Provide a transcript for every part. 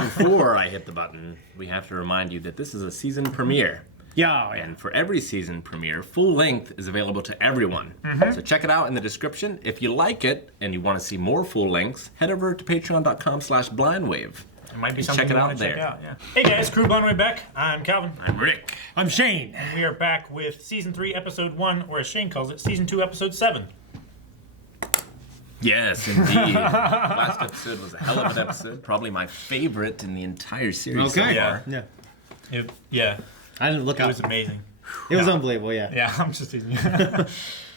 Before I hit the button, we have to remind you that this is a season premiere. Yeah. And for every season premiere, full length is available to everyone. So check it out in the description. If you like it and you want to see more full lengths, head over to patreon.com/blindwave. It might be And something check it you out want to there. check out. Yeah. Hey guys, Crew Blindwave back. I'm Calvin. I'm Rick. I'm Shane. And we are back with Season 3, Episode 1, or as Shane calls it, Season 2, Episode 7. Yes, indeed. Last episode was a hell of an episode. Probably my favorite in the entire series so Okay. far. Yeah. I didn't look It up. was amazing. It was unbelievable, yeah. Yeah, I'm just teasing you.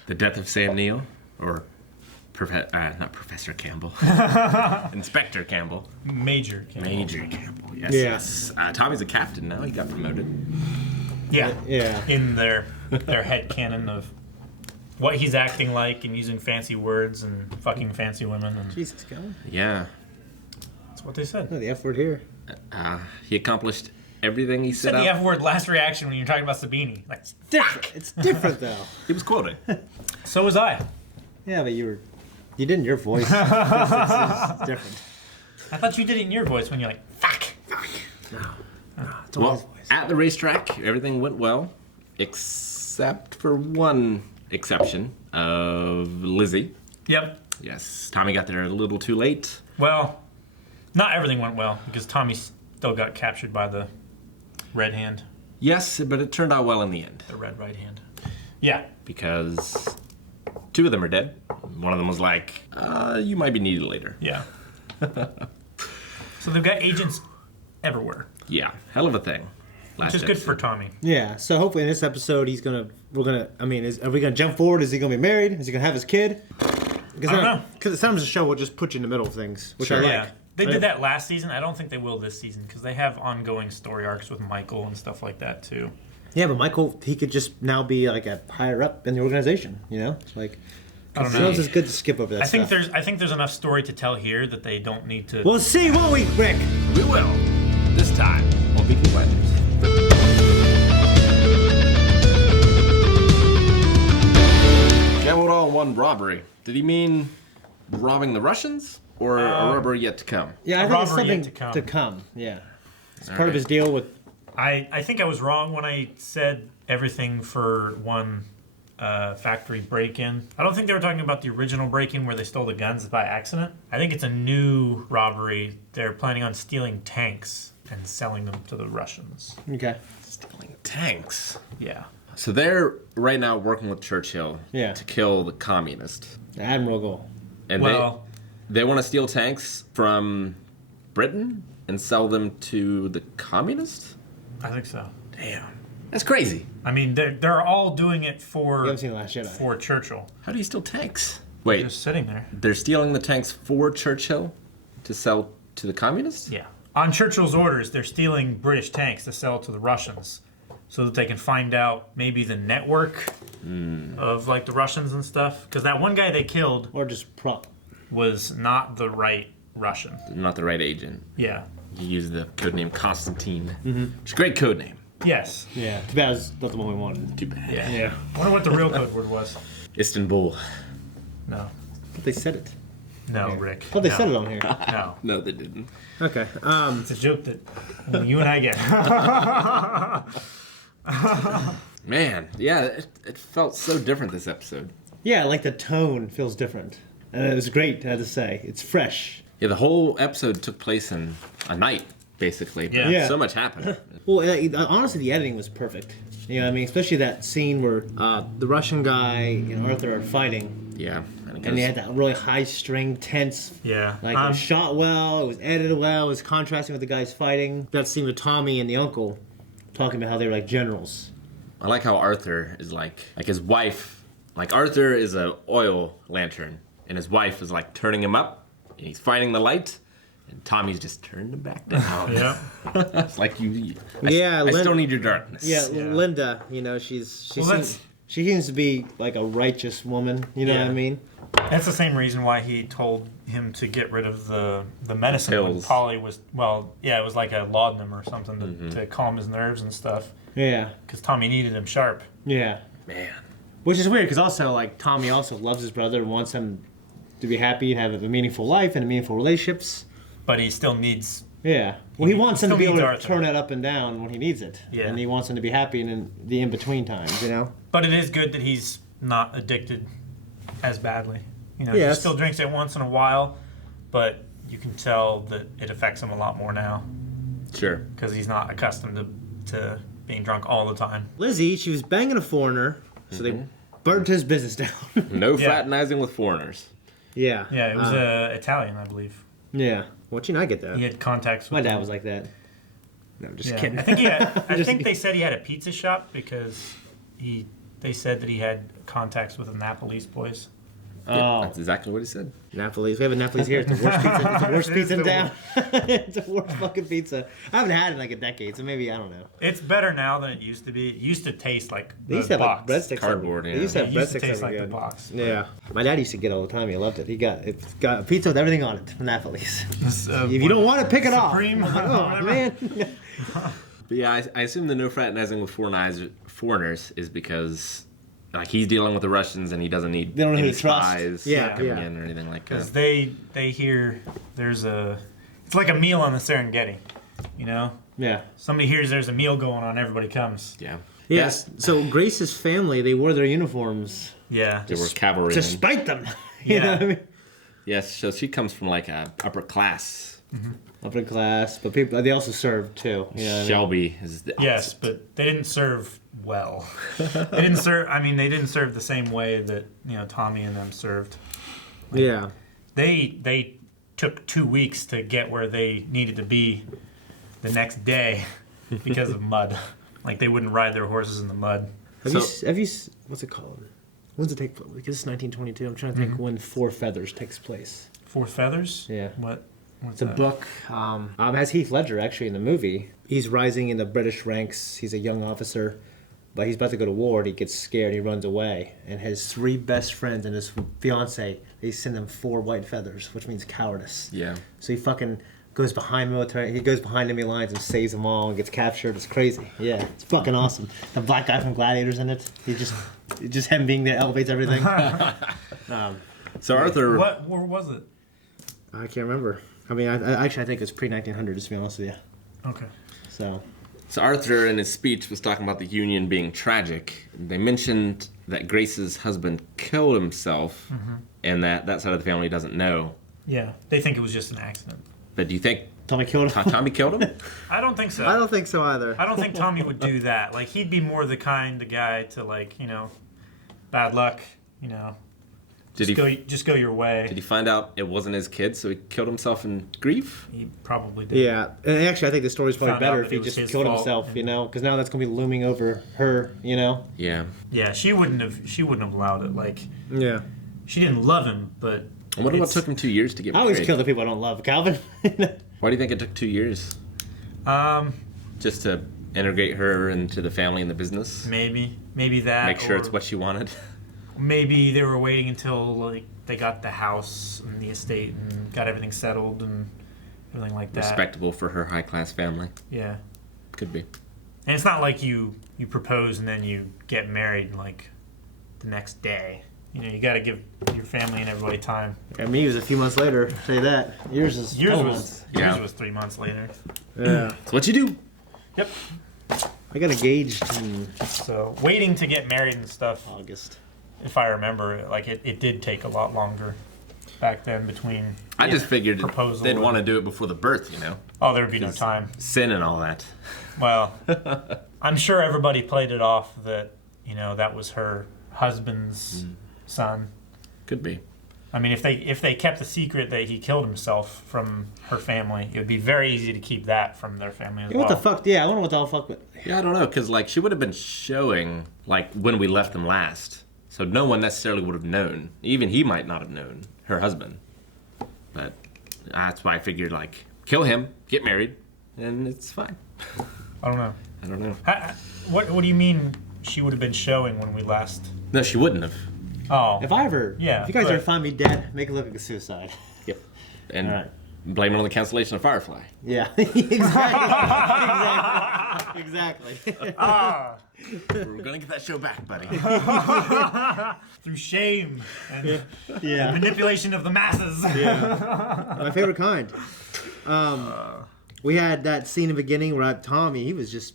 The death of Sam Neill, or not Professor Campbell. Inspector Campbell. Major Campbell. Major Campbell, yes. Yeah. Yes. Tommy's a captain now. He got promoted. Yeah. Yeah. In their head canon of what he's acting like and using fancy words and fucking fancy women. And Jesus, Calvin. Yeah. that's what they said. Oh, the F word here. He accomplished everything he set Said the out. F word last reaction when you're talking about Sabini. Like, Different. It's different, though. He was quoted. so was I. Yeah, but you did in your voice. It's different. I thought you did it in your voice when you're like, fuck. It's always Well, voice. at the racetrack, everything went well, except for one exception of Lizzie. Yep. Yes, Tommy got there a little too late. Well, not everything went well because Tommy still got captured by the red hand, Yes, but it turned out well in the end the red right hand. Yeah. because two of them are dead. One of them was like, you might be needed later. Yeah. So they've got agents everywhere, Yeah, hell of a thing. which is good for Tommy. Yeah, so hopefully in this episode are we gonna jump forward? Is he gonna be married? Is he gonna have his kid? Because I don't know. Because sometimes the show will just put you in the middle of things, which I like. Yeah. They did that last season. I don't think they will this season because they have ongoing story arcs with Michael and stuff like that too. Yeah, but Michael, he could just now be like a higher up in the organization, you know? Like, I don't know. sometimes it's good to skip over that I think stuff. there's enough story to tell here that they don't need to. We'll see, won't we, Rick? We will. This time on Peaky Blinders. Gambled on one robbery. Did he mean robbing the Russians or a robbery yet to come? Yeah, I A think it's robbery something yet to to come. Yeah. It's All part of right. his deal with... I think I was wrong when I said everything for one factory break-in. I don't think they were talking about the original break-in where they stole the guns by accident. I think it's a new robbery. They're planning on stealing tanks and selling them to the Russians. Okay. Stealing tanks. Yeah. So they're right now working with Churchill Yeah. to kill the communist. The Admiral goal. And Well, they want to steal tanks from Britain and sell them to the communists? I think so. Damn. That's crazy. I mean, they're all doing it You for haven't seen The Last Jedi. for Churchill. How do you steal tanks? Wait, Just sitting there. they're stealing the tanks for Churchill to sell to the communists? Yeah. On Churchill's orders, they're stealing British tanks to sell to the Russians so that they can find out maybe the network of like the Russians and stuff. Because that one guy they killed Or just prop. was not the right Russian. Not the right agent. Yeah. You use the codename Constantine. It's a great codename. Yes. Yeah. Too bad it's not the one we wanted. Too bad. Yeah. Yeah. I wonder what the real code word was. Istanbul. No. But they said it. No, Okay. Rick. I thought they no. said it on here. No. No, they didn't. Okay. It's a joke that only you and I get. Man, yeah, it felt so different this episode. Yeah, like the tone feels different. And it was great, I have to say. It's fresh. Yeah, the whole episode took place in a night, basically. But Yeah. so much happened. Well, honestly, the editing was perfect. You know what I mean? Especially that scene where the Russian guy and Arthur are fighting. Yeah. And they had that really high string, tense. Yeah. Like, it was shot well, it was edited well, it was contrasting with the guys fighting. That scene with Tommy and the uncle talking about how they were like generals. I like how Arthur is like his wife. Like Arthur is a oil lantern, and his wife is like turning him up, and he's fighting the light, and Tommy's just turning him back down. Yeah. It's like Yeah, I still need your darkness. Yeah, Yeah. Linda, you know, she Well, seems to be like a righteous woman, you know what I mean? That's the same reason why he told him to get rid of the medicine when Pills. Polly was, it was like a laudanum or something to calm his nerves and stuff. Yeah. Because Tommy needed him sharp. Yeah. Man. Which is weird because also like Tommy also loves his brother and wants him to be happy and have a meaningful life and meaningful relationships. But he still needs Yeah. Well, he wants him to still be able needs to Arthur. turn it up and down when he needs it. Yeah. And he wants him to be happy in the in-between times, you know? But it is good that he's not addicted as badly. You know, Yes. he still drinks it once in a while, but you can tell that it affects him a lot more now Sure. because he's not accustomed to being drunk all the time. Lizzie, she was banging a foreigner, so they burnt his business down. No Yeah. fraternizing with foreigners. Yeah. Yeah, it was Italian, I believe. Yeah. Well, you not get that. He had contacts with My dad them. was like that. No, I'm just Yeah. kidding. I think he had, I think they said he had a pizza shop because they said that he had contacts with the Napoli's boys. Oh, That's exactly what he said. Napoli's. We have a Napoli's here. It's the worst pizza. It's the worst It pizza is in the town. It's the worst fucking pizza. I haven't had it in like a decade, so maybe I don't know. It's better now than it used to be. It used to taste like They the used to have like box. breadsticks. Cardboard, They yeah. used to have It used to breadsticks taste that were like the good. box. Yeah, my dad used to get it all the time. He loved it. It's got a pizza with everything on it from Napoli's. If you don't want it, pick it Supreme, off. Oh whatever. man. But yeah, I assume the no fraternizing with foreigners is because like he's dealing with the Russians and he doesn't need They don't know who any to trust. spies Yeah, coming yeah. in or anything like Because that. they hear it's like a meal on the Serengeti, you know? Yeah. Somebody hears there's a meal going on, everybody comes. Yeah. Yes. So Grace's family, they wore their uniforms Yeah. They were cavalry. to men. spite them. You Yeah. know what I mean? Yes, so she comes from like a upper class. Upper class, but people they also served too. You know what I mean? Shelby is the Yes, but they didn't serve well. They didn't serve. I mean, they didn't serve the same way that Tommy and them served. Yeah. They took 2 weeks to get where they needed to be the next day because of mud. Like they wouldn't ride their horses in the mud. Have you what's it called? When's it take place? Because it's 1922. I'm trying to think when Four Feathers takes place. Four Feathers. Yeah. What's It's a that? book. Has Heath Ledger actually in the movie. He's rising in the British ranks. He's a young officer, but he's about to go to war. And he gets scared. He runs away, and his 3 best friends and his fiance, they send him 4 white feathers, which means cowardice. Yeah. So he fucking goes behind military. He goes behind enemy lines and saves them all and gets captured. It's crazy. Yeah, it's fucking awesome. The black guy from Gladiator's in it. Just him being there elevates everything. So Arthur What war was it? I can't remember. I mean, I think it's pre-1900, just to be honest with you. Okay. So, Arthur in his speech was talking about the Union being tragic. They mentioned that Grace's husband killed himself and that side of the family doesn't know. Yeah, they think it was just an accident. But do you think Tommy killed him. Tommy killed him? I don't think so. I don't think so either. I don't think Tommy would do that. Like he'd be more the kind of guy to bad luck. Just go your way. Did he find out it wasn't his kid, so he killed himself in grief? He probably did. Yeah, and actually, I think the story's probably Found out better that if he it was just his killed fault, himself, and- because now that's gonna be looming over her, Yeah. Yeah, she wouldn't have allowed it. Like Yeah. she didn't love him, but And what about it's- took him 2 years to get I married? always kill the people I don't love, Calvin. Why do you think it took 2 years? Just to integrate her into the family and the business? maybe that. Make sure or it's what she wanted? Maybe they were waiting until they got the house and the estate and got everything settled and everything like that. Respectable for her high-class family. Yeah, Could be. and it's not like you propose and then you get married like the next day. You got to give your family and everybody time. And me was a few months later. Say that. Yours is Yours 12 was months. Yeah. 3 months later. Yeah. It's what you do. Yep. I got engaged in So waiting to get married and stuff, August. if I remember, like it did take a lot longer back then between. I just figured Proposal they'd and- want to do it before the birth, Oh, there would be no time. Sin and all that. Well, I'm sure everybody played it off that that was her husband's son. Could be. I mean, if they kept the secret that he killed himself from her family, it would be very easy to keep that from their family as What well. the fuck? Yeah, I wonder what the hell fuck. Yeah, I don't know, because she would have been showing when we left them last, so no one necessarily would have known. Even he might not have known, her husband. But that's why I figured kill him, get married, and it's fine. I don't know. I don't know. What do you mean she would have been showing when we last? No, she wouldn't have. Oh, If you guys but- ever find me dead, make it look like a suicide. Yep. And All right. blame it on the cancellation of Firefly. Yeah, exactly. We're gonna get that show back, buddy. through shame and Yeah, manipulation of the masses. my favorite kind. we had that scene in the beginning where Tommy, he was just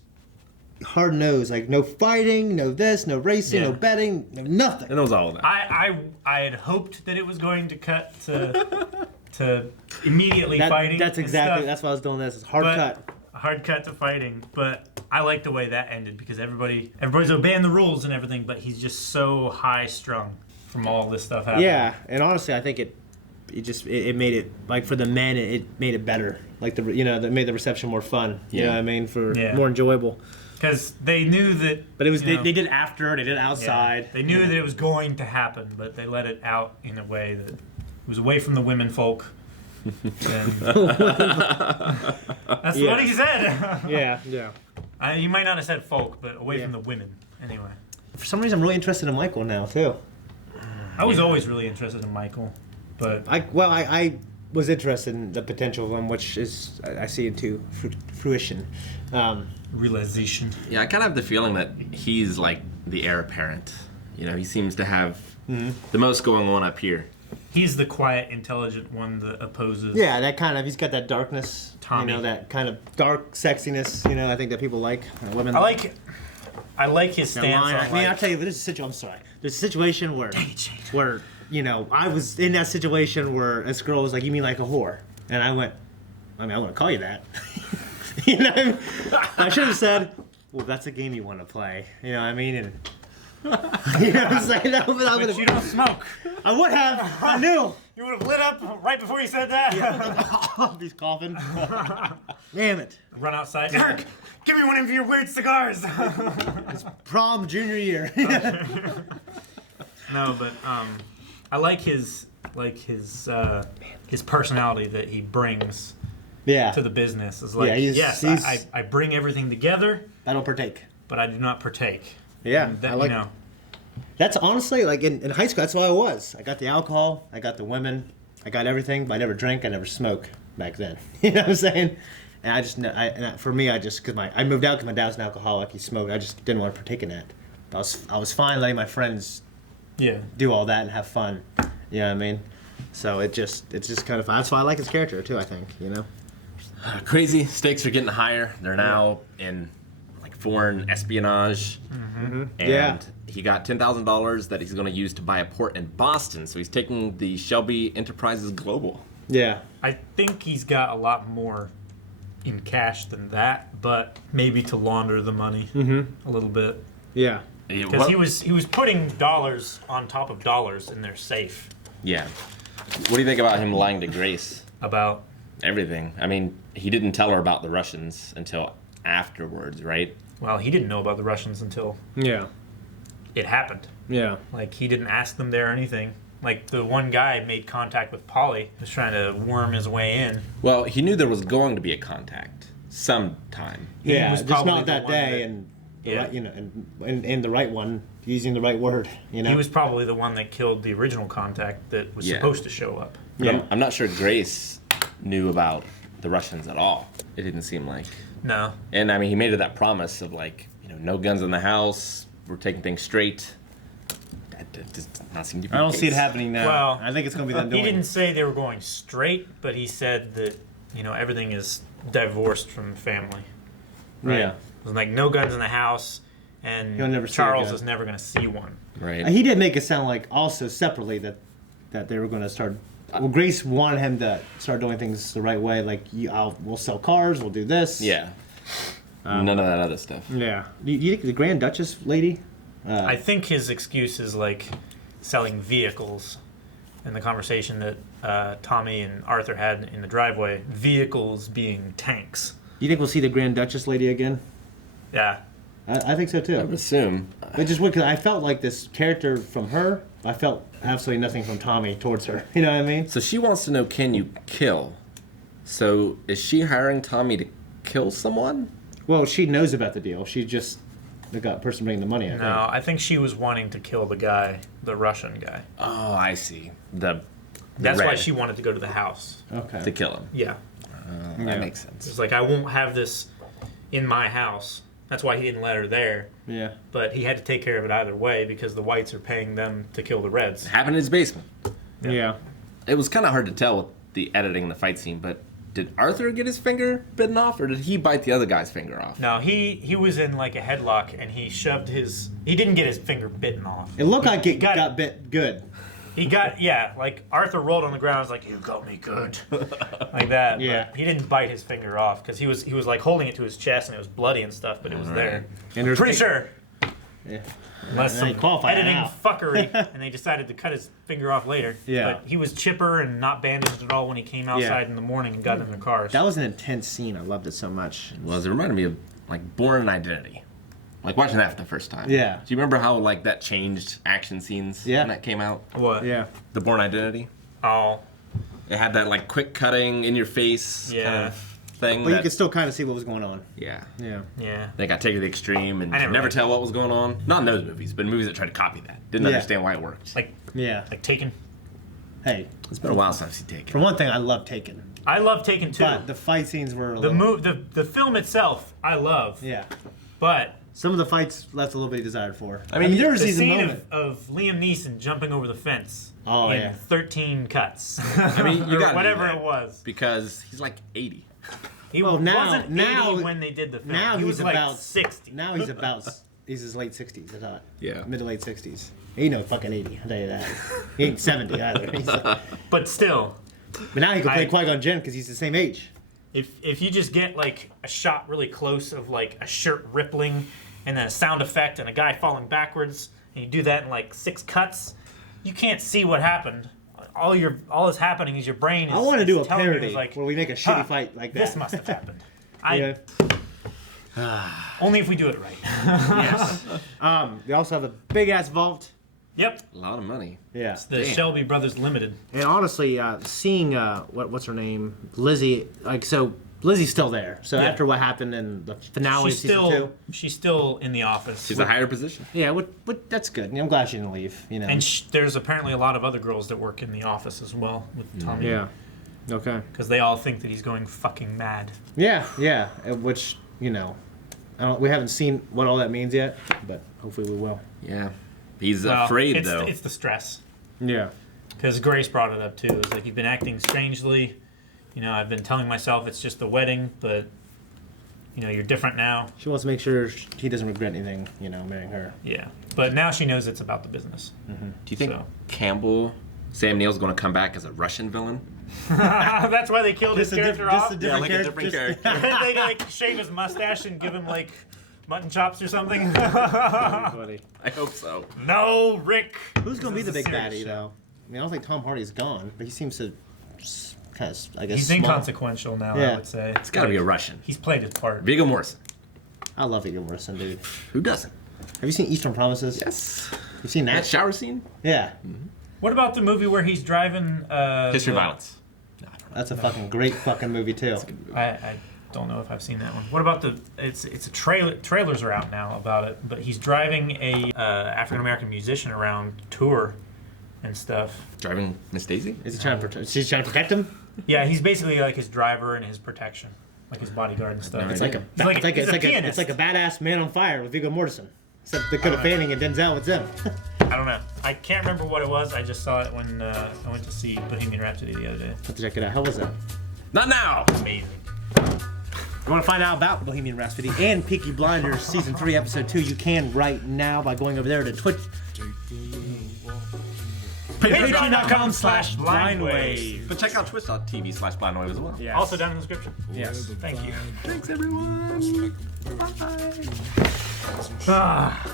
hard nosed, like no fighting, no this, no racing, no betting, no nothing. And it was all of that. I had hoped that it was going to cut to immediately fighting. That's exactly. That's why I was doing this. It's hard cut. A hard cut to fighting, but I like the way that ended because everybody's obeying the rules and everything, but he's just so high strung from all this stuff happening. Yeah, and honestly, I think it made it, like, for the men, it made it better. Like, that made the reception more fun. You know what I mean? More enjoyable. Because they knew that. But it was they did after, they did outside. Yeah, they knew that it was going to happen, but they let it out in a way that was away from the women folk. That's what he said. Yeah. He might not have said folk, but away from the women. Anyway. For some reason, I'm really interested in Michael now too. I was always really interested in Michael, but I was interested in the potential of him, which is I see into fruition. Realization. Yeah, I kind of have the feeling that he's like the heir apparent. You know, he seems to have the most going on up here. He's the quiet, intelligent one that opposes. Yeah, that kind of, he's got that darkness. Tommy. You know, that kind of dark sexiness. You know, I think that people like. Women. I like his stance. I'll tell you, there's a situation. I'm sorry. There's a situation where I was in that situation where this girl was like, "You mean like a whore?" And I went, I want to call you that. You know, I should have said, "Well, that's a game you want to play." You know what I mean? And you know what I'm saying? But you don't smoke. I would have. I knew. You would have lit up right before you said that. Yeah. He's coughing. Damn it. Run outside. Eric, give me one of your weird cigars. It's prom junior year. No, but I like his personality that he brings to the business. It's like, I bring everything together. I don't partake. But I do not partake. Yeah, that, I like. That's honestly, like, in high school, that's what I was. I got the alcohol, I got the women, I got everything, but I never drank, I never smoked back then. You know what I'm saying? And for me, because I moved out because my dad was an alcoholic, he smoked, I just didn't want to partake in that. I was fine letting my friends do all that and have fun. You know what I mean? So it's just kind of fun. That's why I like his character too, I think, you know? Crazy. Stakes are getting higher. They're now in foreign espionage. And he got $10,000 that he's going to use to buy a port in Boston. So he's taking the Shelby Enterprises global. Yeah. I think he's got a lot more in cash than that, but maybe to launder the money a little bit. Yeah. Because he was putting dollars on top of dollars in their safe. Yeah. What do you think about him lying to Grace? About? Everything. I mean, he didn't tell her about the Russians until afterwards, right? Well, he didn't know about the Russians until it happened. Yeah. Like, he didn't ask them there or anything. Like, the one guy made contact with Polly, was trying to worm his way in. Well, he knew there was going to be a contact sometime. Yeah, just not that day, and the right one, using the right word. You know, he was probably the one that killed the original contact that was supposed to show up. Yeah, I'm not sure Grace knew about the Russians at all. It didn't seem like. No. And I mean, he made her that promise of no guns in the house. We're taking things straight. That does not seem to be. I don't see it happening now. Well, I think it's going to be them doing. He didn't say they were going straight, but he said that everything is divorced from the family. Right? Yeah. It was like no guns in the house, and Charles is never going to see one. Right. He did make it sound like also separately that they were going to start. Well, Grace wanted him to start doing things the right way. Like, we'll sell cars, we'll do this. Yeah. None of that other stuff. Yeah. Do you think the Grand Duchess lady? I think his excuse is like selling vehicles. In the conversation that Tommy and Arthur had in the driveway, vehicles being tanks. You think we'll see the Grand Duchess lady again? Yeah. I think so too. I would assume. It just would, because I felt like this character from her, I felt absolutely nothing from Tommy towards her. You know what I mean? So she wants to know, can you kill? So is she hiring Tommy to kill someone? Well, she knows about the deal. She's just the person bringing the money. I think she was wanting to kill the guy, the Russian guy. Oh, I see. That's why she wanted to go to the house. Okay. To kill him. Yeah. That makes sense. It's like, I won't have this in my house. That's why he didn't let her there. Yeah. But he had to take care of it either way because the whites are paying them to kill the reds. It happened in his basement. Yeah. It was kind of hard to tell with the editing, the fight scene, but did Arthur get his finger bitten off, or did he bite the other guy's finger off? No, he was in like a headlock and he shoved his. He didn't get his finger bitten off. It looked like it got bit good. He got like Arthur rolled on the ground. Was like, "You got me good," like that. Yeah. But he didn't bite his finger off because he was like holding it to his chest and it was bloody and stuff, but it was there. And there's Pretty sure. Yeah. Unless Now you some qualify editing now. fuckery, and they decided to cut his finger off later. Yeah. But he was chipper and not bandaged at all when he came outside in the morning and got in the cars. That was an intense scene. I loved it so much. Well, it reminded me of like Born Identity. Like watching that for the first time. Yeah. Do you remember how like that changed action scenes when that came out? What? Yeah. The Born Identity. Oh. It had that like quick cutting in your face kind of thing. But you could still kind of see what was going on. Yeah. Yeah. Yeah. They got taken to the extreme and I could never never liked tell what was going on. Not in those movies, but in movies that tried to copy that. Didn't understand why it worked. Like Taken. Hey, It's been a while since I've seen Taken. for one thing, I love Taken. I love Taken too. But the fight scenes were a the little... the film itself, I love. Yeah. But Some of the fights left a little bit desired for. I mean, there was the these scene moments. of Liam Neeson jumping over the fence Oh, in yeah. 13 cuts. I mean, you or got whatever it was. Because he's like 80. He Well, wasn't now 80 when they did the film. now he he's was like about 60. Now he's his late 60s, I thought. Yeah. Mid to late 60s. He ain't no fucking 80, I'll tell you that. He ain't 70 either. He's like, But still, but now he can play Qui-Gon Jinn because he's the same age. if you just get like a shot really close of like a shirt rippling and then a sound effect and a guy falling backwards and you do that in like 6 cuts, you can't see what happened. All that's happening is your brain is I want to do a telling you, parody like, where we make a shitty fight like that. This must have happened. Yeah. Only if we do it right. Yes. They also have a big ass vault. Yep. A lot of money. Yeah. The Damn. Shelby Brothers Limited. And honestly, seeing what's her name, Lizzie. Like so, Lizzie's still there. So Yeah. after what happened in the finale of season 2, she's still in the office. She's a higher position. yeah, that's good. I'm glad she didn't leave. You know. And there's apparently a lot of other girls that work in the office as well with Tommy. yeah. Okay. Because they all think that he's going fucking mad. Yeah, yeah. Which we haven't seen what all that means yet, but hopefully we will. Yeah. He's Well, afraid, though. It's the stress. Yeah. Because Grace brought it up too. It's like, you've been acting strangely. I've been telling myself it's just a wedding, but you're different now. She wants to make sure he doesn't regret anything, marrying her. Yeah. But now she knows it's about the business. Do you think So. Campbell, Sam Neill's going to come back as a Russian villain? That's why they killed his character off. Just a different character. character. They like shave his mustache and give him like mutton chops or something. Funny. I hope so. No, Rick. Who's going to be the This is big a serious baddie, show. though? I mean, I don't think Tom Hardy's gone, but he seems to kind of, I guess, He's small. inconsequential now, Yeah. I would say. It's got to be a Russian. He's played his part. Viggo Mortensen. I love Viggo Mortensen, dude. Who doesn't? Have you seen Eastern Promises? Yes. You've seen That that? shower scene? Yeah. What about the movie where he's driving? History of Violence. No, I don't know. That's a fucking great fucking movie, too. I don't know if I've seen that one. What about it's a trailer? Trailers are out now about it, but he's driving a African American musician around tour and stuff. Driving Miss Daisy? Is he trying to protect? She's trying to protect him? Yeah, he's basically like his driver and his protection, like his bodyguard and stuff. no It's idea. like He's a pianist. it's like a badass Man on Fire with Viggo Mortensen. Except Dakota Fanning and Denzel with them. I don't know. I can't remember what it was. I just saw it when I went to see Bohemian Rhapsody the other day. Have to check it out. How was that? Not now! Amazing. You want to find out about Bohemian Rhapsody and Peaky Blinders Season 3, Episode 2, you can right now by going over there to Twitch. Patreon.com/blindwave. But check out twitch.tv/blindwave as well. Yes. Also down in the description. Yes. Thank you. Thanks, everyone. Bye. Ah.